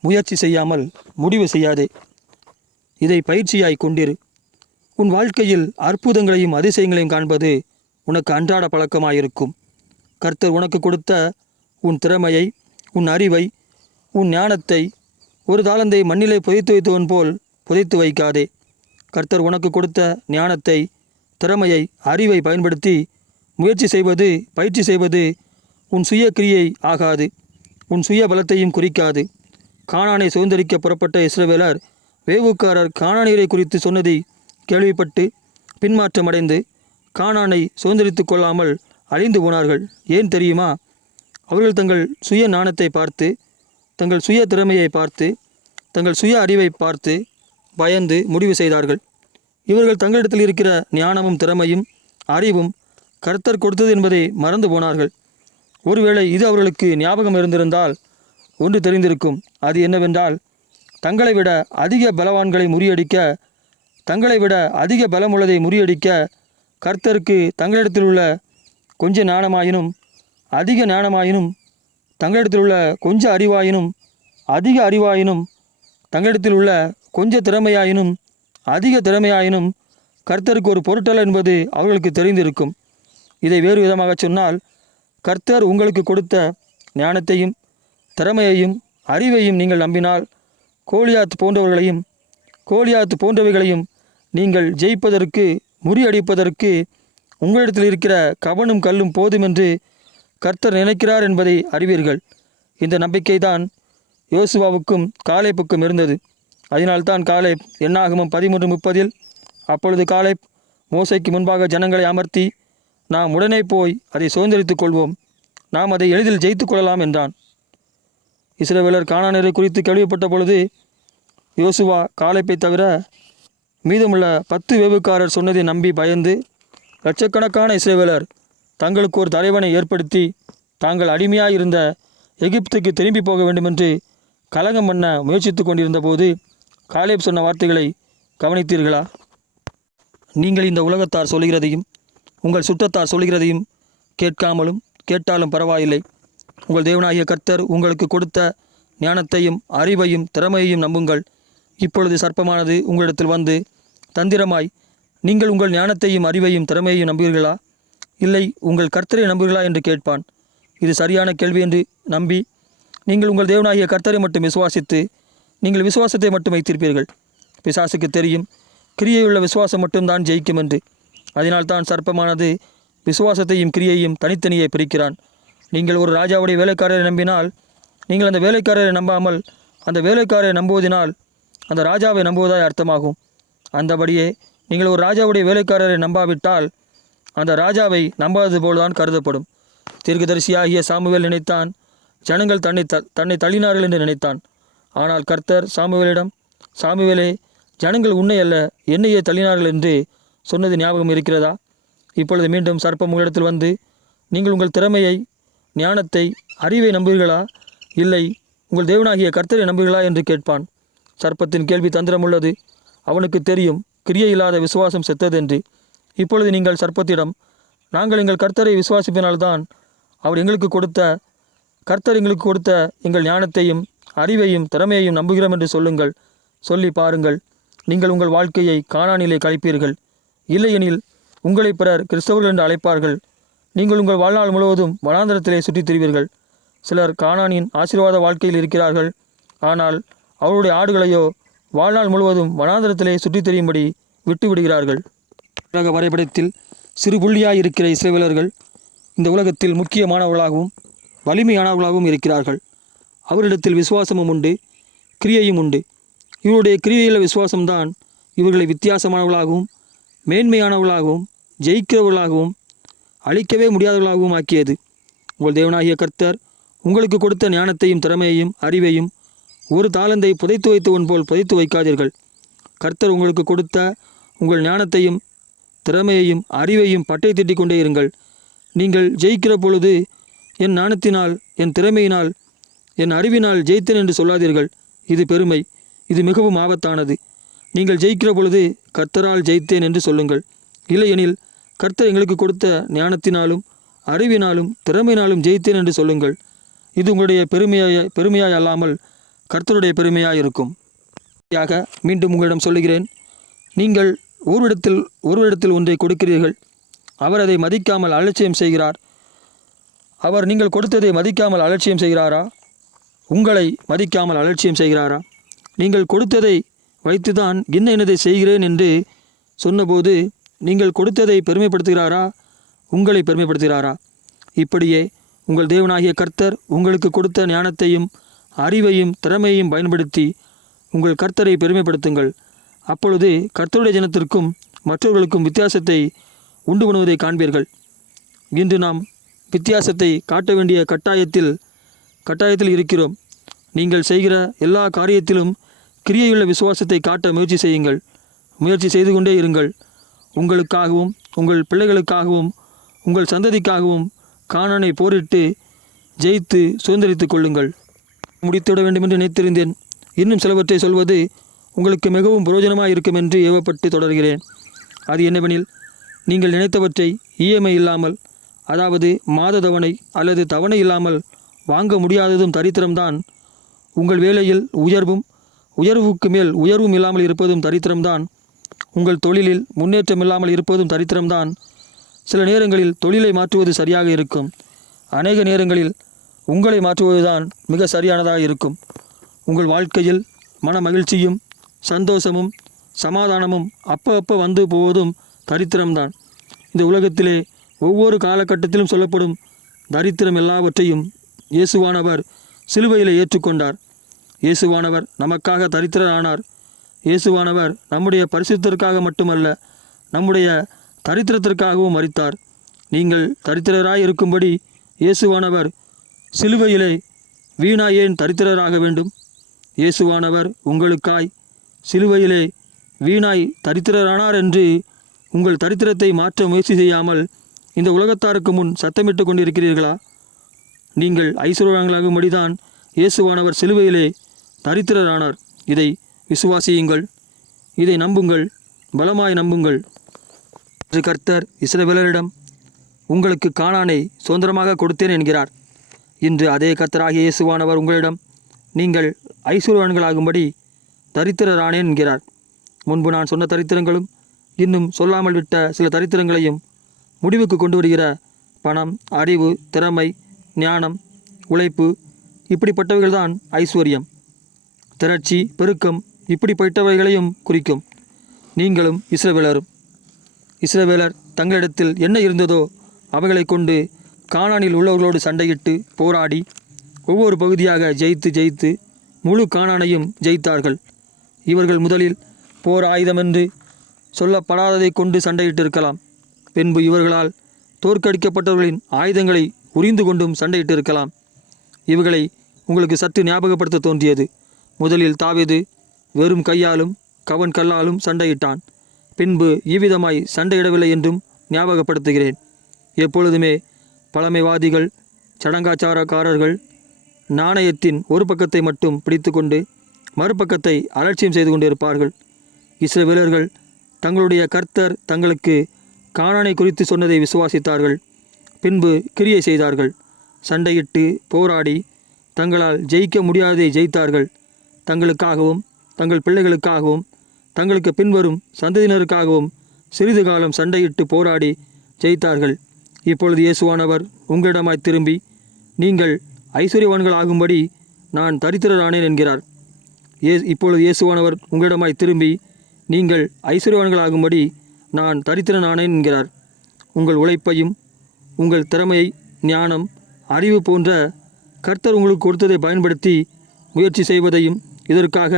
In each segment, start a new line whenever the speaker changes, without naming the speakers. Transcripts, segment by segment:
முயற்சி செய்யாமல் முடிவு செய்யாதே. இதை பயிற்சியாய் கொண்டிரு. உன் வாழ்க்கையில் அற்புதங்களையும் அதிசயங்களையும் காண்பது உனக்கு அன்றாட பழக்கமாயிருக்கும். கர்த்தர் உனக்கு கொடுத்த உன் திறமையை உன் அறிவை உன் ஞானத்தை ஒரு தாளந்தை மண்ணிலே புதைத்து வைத்தவன் போல் புதைத்து வைக்காதே. கர்த்தர் உனக்கு கொடுத்த ஞானத்தை திறமையை அறிவை பயன்படுத்தி முயற்சி செய்வது பயிற்சி செய்வது உன் சுய கிரியை ஆகாது. உன் சுய பலத்தையும் குறிக்காது. கானானை சுதந்திரிக்க புறப்பட்ட இஸ்ரவேலர் வேவுக்காரர் கானானியரை குறித்து சொன்னதை கேள்விப்பட்டு பின்மாற்றமடைந்து கானானை சுதந்திரித்து கொள்ளாமல் அழிந்து போனார்கள். ஏன் தெரியுமா? அவர்கள் தங்கள் சுய நாணத்தை பார்த்து தங்கள் சுய திறமையை பார்த்து தங்கள் சுய அறிவை பார்த்து பயந்து முடிவு செய்தார்கள். இவர்கள் தங்களிடத்தில் இருக்கிற ஞானமும் திறமையும் அறிவும் கர்த்தர் கொடுத்தது என்பதை மறந்து போனார்கள். ஒருவேளை இது அவர்களுக்கு ஞாபகம் இருந்திருந்தால் ஒன்று தெரிந்திருக்கும். அது என்னவென்றால் தங்களை விட அதிக பலவான்களை முறியடிக்க தங்களை விட அதிக பலமுள்ளதை முறியடிக்க கர்த்தருக்கு தங்களிடத்தில் உள்ள கொஞ்ச ஞானமாயினும் அதிக ஞானமாயினும் தங்களிடத்தில் உள்ள கொஞ்ச அறிவாயினும் அதிக அறிவாயினும் தங்களிடத்தில் உள்ள கொஞ்ச திறமையாயினும் அதிக திறமையாயினும் கர்த்தருக்கு ஒரு பொருட்டல்ல என்பது அவர்களுக்கு தெரிந்திருக்கும். இதை வேறு விதமாக சொன்னால் கர்த்தர் உங்களுக்கு கொடுத்த ஞானத்தையும் திறமையையும் அறிவையும் நீங்கள் நம்பினால் கோலியாத் போன்றவர்களையும் கோலியாத் போன்றவைகளையும் நீங்கள் ஜெயிப்பதற்கு முறியடிப்பதற்கு உங்களிடத்தில் இருக்கிற கவனும் கல்லும் போதுமென்று கர்த்தர் நினைக்கிறார் என்பதை அறிவீர்கள். இந்த நம்பிக்கைதான் யோசுவாவுக்கும் காலேப்புக்கும் இருந்தது. அதனால்தான் காலேப் என்னாகமும் பதிமூன்று முப்பதில் அப்பொழுது காலேப் மோசைக்கு முன்பாக ஜனங்களை அமர்த்தி நாம் உடனே போய் அதை சுதந்திரித்துக் கொள்வோம். நாம் அதை எளிதில் ஜெயித்துக் கொள்ளலாம் என்றான். இஸ்ரவேலர் கானானியரை குறித்து கேள்விப்பட்ட பொழுது யோசுவா காலைப்பை தவிர மீதமுள்ள பத்து வேவுக்காரர் சொன்னதை நம்பி பயந்து லட்சக்கணக்கான இஸ்ரேவேலர் தங்களுக்கு ஒரு தலைவனை ஏற்படுத்தி தாங்கள் அடிமையாக இருந்த எகிப்துக்கு திரும்பி போக வேண்டுமென்று கலகம் பண்ண முயற்சித்து கொண்டிருந்த போது காலேப் சொன்ன வார்த்தைகளை கவனித்தீர்களா? நீங்கள் இந்த உலகத்தார் சொல்கிறதையும் உங்கள் சுற்றத்தார் சொல்கிறதையும் கேட்காமலும் கேட்டாலும் பரவாயில்லை. உங்கள் தேவனாகிய கர்த்தர் உங்களுக்கு கொடுத்த ஞானத்தையும் அறிவையும் திறமையையும் நம்புங்கள். இப்பொழுது சர்ப்பமானது உங்களிடத்தில் வந்து தந்திரமாய் நீங்கள் உங்கள் ஞானத்தையும் அறிவையும் திறமையையும் நம்புகிறீர்களா இல்லை உங்கள் கர்த்தரை நம்புகிறீர்களா என்று கேட்பான். இது சரியான கேள்வி என்று நம்பி நீங்கள் உங்கள் தேவனாகிய கர்த்தரை மட்டும் விசுவாசித்து நீங்கள் விசுவாசத்தை மட்டும் வைத்திருப்பீர்கள். பிசாசுக்கு தெரியும் கிரியையுள்ள விசுவாசம் மட்டும்தான் ஜெயிக்கும் என்று. அதனால்தான் சர்ப்பமானது விசுவாசத்தையும் கிரியையும் தனித்தனியே பிரிக்கிறான். நீங்கள் ஒரு ராஜாவுடைய வேலைக்காரரை நம்பினால் நீங்கள் அந்த வேலைக்காரரை நம்பாமல் அந்த வேலைக்காரரை நம்புவதினால் அந்த ராஜாவை நம்புவதாய் அர்த்தமாகும். அந்தபடியே நீங்கள் ஒரு ராஜாவுடைய வேலைக்காரரை நம்பாவிட்டால் அந்த ராஜாவை நம்பாதது போல்தான் கருதப்படும். தீர்க்கதரிசியாகிய சாமுவேல் நினைத்தான் ஜனங்கள் தன்னை த தன்னை தள்ளினார்கள் என்று நினைத்தான். ஆனால் கர்த்தர் சாமுவேலிடம் சாமுவேலே ஜனங்கள் உன்னை அல்ல என்னையே தள்ளினார்கள் என்று சொன்னது ஞாபகம் இருக்கிறதா? இப்பொழுது மீண்டும் சர்ப்பம் உங்களிடத்தில் வந்து நீங்கள் உங்கள் திறமையை ஞானத்தை அறிவை நம்புகிறீர்களா? இல்லை. உங்கள் தேவனாகிய கர்த்தரை நம்புவீர்களா என்று கேட்பான். சர்ப்பத்தின் கேள்வி தந்திரம் உள்ளது. அவனுக்கு தெரியும் கிரியை இல்லாத விசுவாசம் செத்ததென்று. இப்பொழுது நீங்கள் சர்ப்பத்திடம் நாங்கள் எங்கள் கர்த்தரை விசுவாசிப்பினால்தான் அவர் எங்களுக்கு கொடுத்த கர்த்தர் எங்களுக்கு கொடுத்த எங்கள் ஞானத்தையும் அறிவையும் திறமையையும் நம்புகிறோம் என்று சொல்லுங்கள். சொல்லி பாருங்கள். நீங்கள் உங்கள் வாழ்க்கையை காணானிலே கழிப்பீர்கள். இல்லையெனில் உங்களை பிறர் கிறிஸ்தவர்கள் என்று அழைப்பார்கள். நீங்கள் உங்கள் வாழ்நாள் முழுவதும் வனாந்திரத்திலே சுற்றித் திரிவீர்கள். சிலர் கானானின் ஆசீர்வாத வாழ்க்கையில் இருக்கிறார்கள். ஆனால் அவருடைய ஆடுகளையோ வாழ்நாள் முழுவதும் வனாந்திரத்திலே சுற்றித் திரியும்படி விட்டு விடுகிறார்கள் உலக வரைபடத்தில் சிறு புள்ளியாய் இருக்கிற இஸ்ரேவேலர்கள் இந்த உலகத்தில் முக்கியமானவர்களாகவும் வலிமையானவர்களாகவும் இருக்கிறார்கள். அவரிடத்தில் விசுவாசமும் உண்டு கிரியையும் உண்டு. இவருடைய கிரியையில் விசுவாசம்தான் இவர்களை வித்தியாசமானவர்களாகவும் மேன்மையானவர்களாகவும் ஜெயிக்கிறவர்களாகவும் அழிக்கவே முடியாதவர்களாகவும் ஆக்கியது உங்கள் தேவனாகிய கர்த்தர் உங்களுக்கு கொடுத்த ஞானத்தையும் திறமையையும் அறிவையும் ஒரு தாளந்தை புதைத்து வைத்தவன் போல் புதைத்து வைக்காதீர்கள். கர்த்தர் உங்களுக்கு கொடுத்த உங்கள் ஞானத்தையும் திறமையையும் அறிவையும் பட்டை திட்டிக் கொண்டே இருங்கள். நீங்கள் ஜெயிக்கிற பொழுது என் ஞானத்தினால் என் திறமையினால் என் அறிவினால் ஜெயித்தேன் என்று சொல்லாதீர்கள். இது பெருமை. இது மிகவும் ஆபத்தானது. நீங்கள் ஜெயிக்கிற பொழுது கர்த்தரால் ஜெயித்தேன் என்று சொல்லுங்கள். இல்லையெனில் கர்த்தர் எங்களுக்கு கொடுத்த ஞானத்தினாலும் அறிவினாலும் திறமையினாலும் ஜெயித்தேன் என்று சொல்லுங்கள். இது உங்களுடைய பெருமையாய பெருமையாய் அல்லாமல் கர்த்தருடைய பெருமையாக இருக்கும். மீண்டும் உங்களிடம் சொல்லுகிறேன் நீங்கள் ஒருவிடத்தில் ஒருவரிடத்தில் ஒன்றை கொடுக்கிறீர்கள். அவர் அதை மதிக்காமல் அலட்சியம் செய்கிறார். அவர் நீங்கள் கொடுத்ததை மதிக்காமல் அலட்சியம் செய்கிறாரா? உங்களை மதிக்காமல் அலட்சியம் செய்கிறாரா? நீங்கள் கொடுத்ததை வைத்துதான் என்ன என்னதை செய்கிறேன் என்று சொன்னபோது நீங்கள் கொடுத்ததை பெருமைப்படுத்துகிறாரா? உங்களை பெருமைப்படுத்துகிறாரா? இப்படியே உங்கள் தேவனாகிய கர்த்தர் உங்களுக்கு கொடுத்த ஞானத்தையும் அறிவையும் திறமையையும் பயன்படுத்தி உங்கள் கர்த்தரை பெருமைப்படுத்துங்கள். அப்பொழுது கர்த்தருடைய ஜனத்திற்கும் மற்றவர்களுக்கும் வித்தியாசத்தை உண்டு பண்ணுவதை காண்பீர்கள். இன்று நாம் வித்தியாசத்தை காட்ட வேண்டிய கட்டாயத்தில் கட்டாயத்தில் இருக்கிறோம். நீங்கள் செய்கிற எல்லா காரியத்திலும் கிரியையுள்ள விசுவாசத்தை காட்ட முயற்சி செய்யுங்கள். முயற்சி செய்து கொண்டே இருங்கள். உங்களுக்காகவும் உங்கள் பிள்ளைகளுக்காகவும் உங்கள் சந்ததிக்காகவும் காணனை போரிட்டு ஜெயித்து சுதந்திரித்துக் கொள்ளுங்கள். முடித்துவிட வேண்டும் என்று நினைத்திருந்தேன். இன்னும் சிலவற்றை சொல்வது உங்களுக்கு மிகவும் பிரயோஜனமாக இருக்கும் என்று ஏவப்பட்டு தொடர்கிறேன். அது என்னவெனில் நீங்கள் நினைத்தவற்றை இஎம்ஐ இல்லாமல் அதாவது மாத தவணை அல்லது தவணை இல்லாமல் வாங்க முடியாததும் தரித்திரம்தான் உங்கள் வேலையில் உயர்வும் உயர்வுக்கு மேல் உயர்வும் இல்லாமல் இருப்பதும் தரித்திரம்தான் உங்கள் தொழிலில் முன்னேற்றம் இல்லாமல் இருப்பதும் தரித்திரம்தான். சில நேரங்களில் தொழிலை மாற்றுவது சரியாக இருக்கும். அநேக நேரங்களில் உங்களை மாற்றுவதுதான் மிக சரியானதாக இருக்கும். உங்கள் வாழ்க்கையில் மன மகிழ்ச்சியும் சந்தோஷமும் சமாதானமும் அப்போ அப்போ வந்து போவதும் தரித்திரம்தான். இந்த உலகத்திலே ஒவ்வொரு காலகட்டத்திலும் சொல்லப்படும் தரித்திரம் எல்லாவற்றையும் இயேசுவானவர் சிலுவையில் ஏற்றுக்கொண்டார். இயேசுவானவர் நமக்காக தரித்திரரானார் இயேசுவானவர் நம்முடைய பரிசுத்திற்காக மட்டுமல்ல நம்முடைய தரித்திரத்திற்காகவும் மறித்தார் நீங்கள் தரித்திரராய் இருக்கும்படி இயேசுவானவர் சிலுவையிலே வீணா ஏன் தரித்திரராக வேண்டும். இயேசுவானவர் உங்களுக்காய் சிலுவையிலே வீணாய் தரித்திரரானார் என்று உங்கள் தரித்திரத்தை மாற்ற முயற்சி செய்யாமல் இந்த உலகத்தாருக்கு முன் சத்தமிட்டு கொண்டிருக்கிறீர்களா? நீங்கள் ஐஸ்வர்யங்களாகும்படிதான் இயேசுவானவர் சிலுவையிலே தரித்திரரானார். இதை விசுவாசியுங்கள். இதை நம்புங்கள். பலமாய் நம்புங்கள். என்று கர்த்தர் இஸ்ரவேலரிடம் உங்களுக்கு காணானை சுதந்திரமாக கொடுத்தேன் என்கிறார். இன்று அதே கர்த்தராகிய இயேசுவானவர் உங்களிடம் நீங்கள் ஐஸ்வர்யவான்களாகும்படி தரித்திரரானேன் என்கிறார். முன்பு நான் சொன்ன தரித்திரங்களும் இன்னும் சொல்லாமல் விட்ட சில தரித்திரங்களையும் முடிவுக்கு கொண்டு வருகிற பணம் அறிவு திறமை ஞானம் உழைப்பு இப்படிப்பட்டவைகள்தான் ஐஸ்வர்யம் திரட்சி பெருக்கம் இப்படிப்பட்டவைகளையும் குறிக்கும். நீங்களும் இஸ்ரவேலரும். இஸ்ரவேலர் தங்களிடத்தில் என்ன இருந்ததோ அவைகளை கொண்டு கானானில் உள்ளவர்களோடு சண்டையிட்டு போராடி ஒவ்வொரு பகுதியாக ஜெயித்து ஜெயித்து முழு காணானையும் ஜெயித்தார்கள். இவர்கள் முதலில் போர் ஆயுதமென்று சொல்லப்படாததை கொண்டு சண்டையிட்டிருக்கலாம். பின்பு இவர்களால் தோற்கடிக்கப்பட்டவர்களின் ஆயுதங்களை உரிந்து கொண்டும் சண்டையிட்டிருக்கலாம். இவர்களை உங்களுக்கு சற்று ஞாபகப்படுத்த தோன்றியது. முதலில் தாவீது வெறும் கையாலும் கவன் கல்லாலும் சண்டையிட்டான். பின்பு இவ்விதமாய் சண்டையிடவில்லை என்றும் ஞாபகப்படுத்துகிறேன். எப்பொழுதுமே பழமைவாதிகள் சடங்காச்சாரக்காரர்கள் நாணயத்தின் ஒரு பக்கத்தை மட்டும் பிடித்துக்கொண்டு மறுபக்கத்தை அலட்சியம் செய்து கொண்டிருப்பார்கள். இஸ்ரவேலர்கள் தங்களுடைய கர்த்தர் தங்களுக்கு காணனை குறித்து சொன்னதை விசுவாசித்தார்கள். பின்பு கிரியை செய்தார்கள். சண்டையிட்டு போராடி தங்களால் ஜெயிக்க முடியாததை ஜெயித்தார்கள். தங்களுக்காகவும் தங்கள் பிள்ளைகளுக்காகவும் தங்களுக்கு பின்வரும் சந்ததியினருக்காகவும் சிறிது காலம் சண்டையிட்டு போராடி ஜெயித்தார்கள். இப்பொழுது இயேசுவானவர் உங்களிடமாய் திரும்பி நீங்கள் ஐஸ்வர்யவான்கள் ஆகும்படி நான் தரித்திரரானேன் என்கிறார். ஏ இப்பொழுது இயேசுவானவர் உங்களிடமாய் திரும்பி நீங்கள் ஐஸ்வர்யவான்கள் ஆகும்படி நான் தரித்திரனானேன் என்கிறார். உங்கள் உழைப்பையும் உங்கள் திறமையை ஞானம் அறிவு போன்ற கர்த்தர் உங்களுக்கு கொடுத்ததை பயன்படுத்தி முயற்சி செய்வதையும் இதற்காக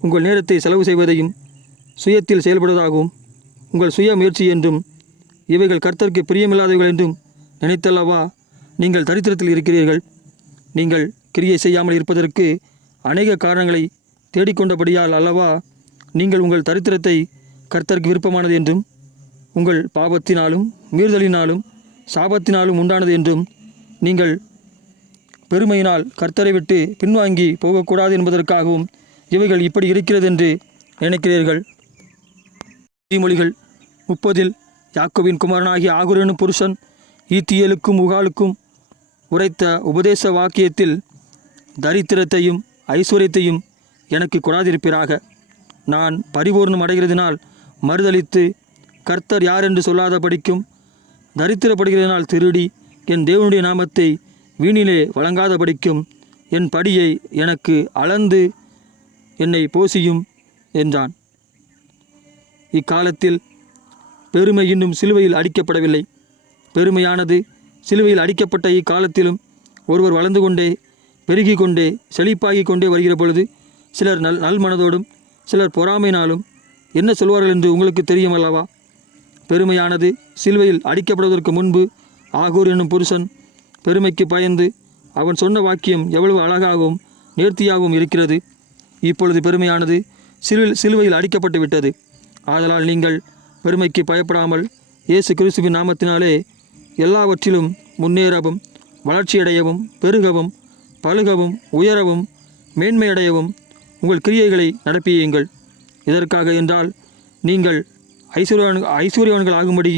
உங்கள் நேரத்தை செலவு செய்வதையும் சுயத்தில் செயல்படுவதாகவும் உங்கள் சுய முயற்சி என்றும் இவைகள் கர்த்தருக்கு பிரியமில்லாதவைகள் என்றும் நினைத்தல்லவா? நீங்கள் தரித்திரத்தில் இருக்கிறீர்கள். நீங்கள் கிரியை செய்யாமல் இருப்பதற்கு அநேக காரணங்களை தேடிக்கொண்டபடியால் அல்லவா? நீங்கள் உங்கள் தரித்திரத்தை கர்த்தருக்கு விருப்பமானது என்றும் உங்கள் பாவத்தினாலும் மீறுதலினாலும் சாபத்தினாலும் உண்டானது என்றும் நீங்கள் பெருமையினால் கர்த்தரை விட்டு பின்வாங்கி போகக்கூடாது என்பதற்காகவும் இவைகள் இப்படி இருக்கிறது என்று நினைக்கிறீர்கள்? மொழிகள் முப்பதில் யாக்கோவின் குமாரனாகிய ஆகுர் எனும் புருஷன் ஈத்தியலுக்கும் உகாலுக்கும் உரைத்த உபதேச வாக்கியத்தில் தரித்திரத்தையும் ஐஸ்வர்யத்தையும் எனக்கு கொடாதிருப்பீராக. நான் பரிபூர்ணம் அடைகிறதினால் மறுதலித்து கர்த்தர் யார் என்று சொல்லாத படிக்கும் தரித்திரப்படுகிறதினால் திருடி என் தேவனுடைய நாமத்தை வீணிலே வழங்காத படிக்கும் என் படியை எனக்கு அளந்து என்னை போசியும் என்றான். இக்காலத்தில் பெருமை இன்னும் சிலுவையில் அடிக்கப்படவில்லை. பெருமையானது சிலுவையில் அடிக்கப்பட்ட இக்காலத்திலும் ஒருவர் வளர்ந்து கொண்டே பெருகி கொண்டே செழிப்பாகிக் கொண்டே வருகிற பொழுது சிலர் நல் நல்மனதோடும் சிலர் பொறாமையினாலும் என்ன சொல்வார்கள் என்று உங்களுக்கு தெரியும் அல்லவா? பெருமையானது சிலுவையில் அடிக்கப்படுவதற்கு முன்பு ஆகூர் என்னும் புருஷன் பெருமைக்கு பயந்து அவன் சொன்ன வாக்கியம் எவ்வளவு அழகாகவும் நேர்த்தியாகவும் இருக்கிறது. இப்பொழுது பெருமையானது சிலுவில் சிலுவையில் அடிக்கப்பட்டு விட்டது. ஆதலால் நீங்கள் பெருமைக்கு பயப்படாமல் இயேசு கிறிஸ்துவின் நாமத்தினாலே எல்லாவற்றிலும் முன்னேறவும் வளர்ச்சியடையவும் பெருகவும் பழுகவும் உயரவும் மேன்மையடையவும் உங்கள் கிரியைகளை நடப்பியுங்கள். இதற்காக என்றால் நீங்கள் ஐஸ்வர்யவன் ஐஸ்வர்யவன்கள் ஆகும்படி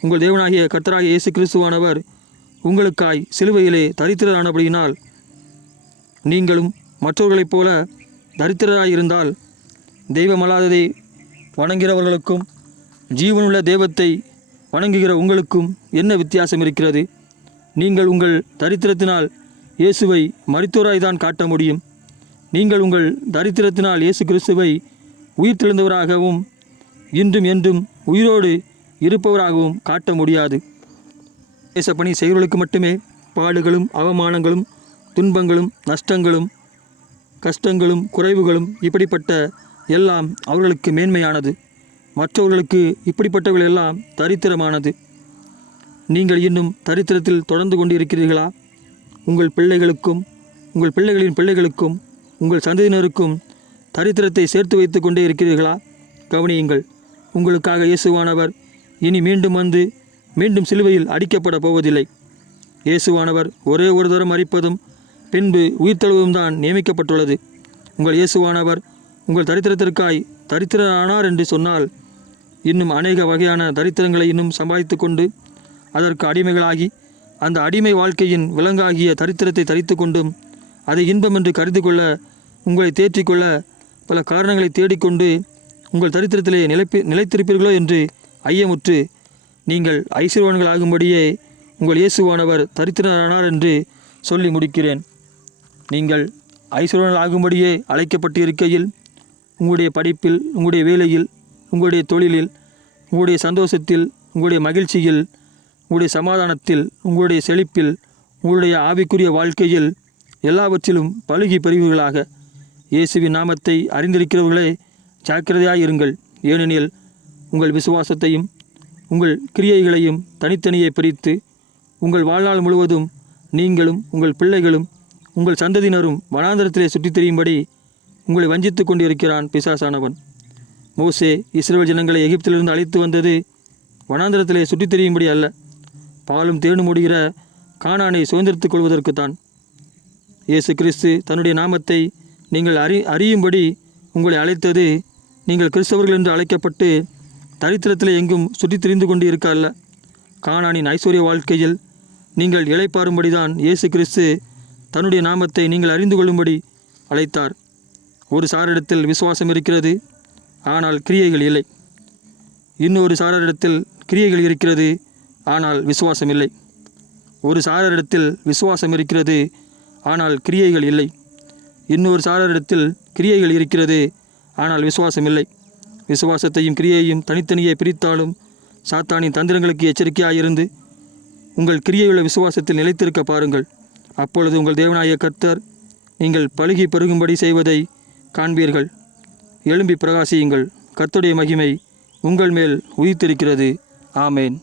உங்கள் தேவனாகிய கர்த்தராகிய இயேசு கிறிஸ்துவானவர் உங்களுக்காய் சிலுவையிலே தரித்திரரானபடியினால் நீங்களும் மற்றவர்களைப் போல தரித்திரராயிருந்தால் தெய்வமல்லாததை வணங்குகிறவர்களுக்கும் ஜீவனுள்ள தெய்வத்தை வணங்குகிற உங்களுக்கும் என்ன வித்தியாசம் இருக்கிறது நீங்கள் உங்கள் தரித்திரத்தினால் இயேசுவை மருத்துவராய்தான் காட்ட முடியும். நீங்கள் உங்கள் தரித்திரத்தினால் இயேசு கிறிஸ்துவை உயிர்த்தெழுந்தவராகவும் இன்றும் என்றும் உயிரோடு இருப்பவராகவும் காட்ட முடியாது. தேசப்பணி செய்வர்களுக்கு மட்டுமே பாடுகளும் அவமானங்களும் துன்பங்களும் நஷ்டங்களும் கஷ்டங்களும் குறைவுகளும் இப்படிப்பட்ட எல்லாம் அவர்களுக்கு மேன்மையானது. மற்றவர்களுக்கு இப்படிப்பட்டவர்கள் எல்லாம் தரித்திரமானது. நீங்கள் இன்னும் தரித்திரத்தில் தொடர்ந்து கொண்டு இருக்கிறீர்களா உங்கள் பிள்ளைகளுக்கும் உங்கள் பிள்ளைகளின் பிள்ளைகளுக்கும் உங்கள் சந்ததியினருக்கும் தரித்திரத்தை சேர்த்து வைத்து கொண்டே இருக்கிறீர்களா? கவனியுங்கள் உங்களுக்காக இயேசுவானவர் இனி மீண்டும் வந்து மீண்டும் சிலுவையில் அடிக்கப்பட போவதில்லை. இயேசுவானவர் ஒரே ஒரு தரம் அரிப்பதும் பின்பு உயிர்த்தெழுவதும் தான் நியமிக்கப்பட்டுள்ளது. உங்கள் இயேசுவானவர் உங்கள் தரித்திரத்திற்காய் தரித்திரரானார் என்று சொன்னால் இன்னும் அநேக வகையான தரித்திரங்களை இன்னும் சம்பாதித்து கொண்டு அதற்கு அடிமைகளாகி அந்த அடிமை வாழ்க்கையின் விலங்காகிய தரித்திரத்தை தரித்து கொண்டும் அதை இன்பம் என்று கருதி கொள்ள உங்களை தேற்றிக்கொள்ள பல காரணங்களை தேடிக்கொண்டு உங்கள் தரித்திரத்திலே நிலைப்பி நிலைத்திருப்பீர்களோ என்று ஐயமுற்று நீங்கள் ஐஸ்வர்வான்கள் ஆகும்படியே உங்கள் இயேசுவானவர் தரித்திரரானார் என்று சொல்லி முடிக்கிறேன். நீங்கள் ஐஸ்வர்யங்கள் ஆகும்படியே அழைக்கப்பட்டு இருக்கையில் உங்களுடைய படிப்பில் உங்களுடைய வேலையில் உங்களுடைய தொழிலில் உங்களுடைய சந்தோஷத்தில் உங்களுடைய மகிழ்ச்சியில் உங்களுடைய சமாதானத்தில் உங்களுடைய செழிப்பில் உங்களுடைய ஆவிக்குரிய வாழ்க்கையில் எல்லாவற்றிலும் பழுகி பெறுவீர்களாக. இயேசுவின் நாமத்தை அறிந்திருக்கிறவர்களே ஜாக்கிரதையாக இருங்கள். ஏனெனில் உங்கள் விசுவாசத்தையும் உங்கள் கிரியைகளையும் தனித்தனியே பிரித்து உங்கள் வாழ்நாள் முழுவதும் நீங்களும் உங்கள் பிள்ளைகளும் உங்கள் சந்ததியினரும் வனாந்தரத்திலே சுற்றித் திரியும்படி உங்களை வஞ்சித்து கொண்டிருக்கிறான் பிசாசானவன். மோசே இஸ்ரேல் ஜனங்களை எகிப்திலிருந்து அழைத்து வந்தது வனாந்தரத்திலே சுற்றித் திரியும்படி அல்ல. பாலும் தேனும் முடிகிற காணானை சுதந்திரத்துக் கொள்வதற்குத்தான். இயேசு கிறிஸ்து தன்னுடைய நாமத்தை நீங்கள் அறி அறியும்படி உங்களை அழைத்தது நீங்கள் கிறிஸ்தவர்கள் என்று அழைக்கப்பட்டு தரித்திரத்தில் எங்கும் சுற்றித் திரிந்து கொண்டு இருக்க அல்ல. காணானின் ஐஸ்வர்ய வாழ்க்கையில் நீங்கள் இழைப்பாரும்படிதான் இயேசு கிறிஸ்து தன்னுடைய நாமத்தை நீங்கள் அறிந்து கொள்ளும்படி அழைத்தார். ஒரு சாரிடத்தில் விசுவாசம் இருக்கிறது ஆனால் கிரியைகள் இல்லை. இன்னொரு சாரரிடத்தில் கிரியைகள் இருக்கிறது ஆனால் விசுவாசம் இல்லை. ஒரு சாரரிடத்தில் விசுவாசம் இருக்கிறது ஆனால் கிரியைகள் இல்லை. இன்னொரு சாரரிடத்தில் கிரியைகள் இருக்கிறது ஆனால் விசுவாசம் இல்லை. விசுவாசத்தையும் கிரியையும் தனித்தனியே பிரித்தாலும் சாத்தானின் தந்திரங்களுக்கு எச்சரிக்கையாயிருந்து உங்கள் கிரியையுள்ள விசுவாசத்தில் நிலைத்திருக்க பாருங்கள். அப்பொழுது உங்கள் தேவனாய கர்த்தர் நீங்கள் பழுகி பெருகும்படி செய்வதை காண்பீர்கள். எழும்பி பிரகாசியுங்கள். கர்த்தருடைய மகிமை உங்கள் மேல் உயிர்த்திருக்கிறது ஆமேன்.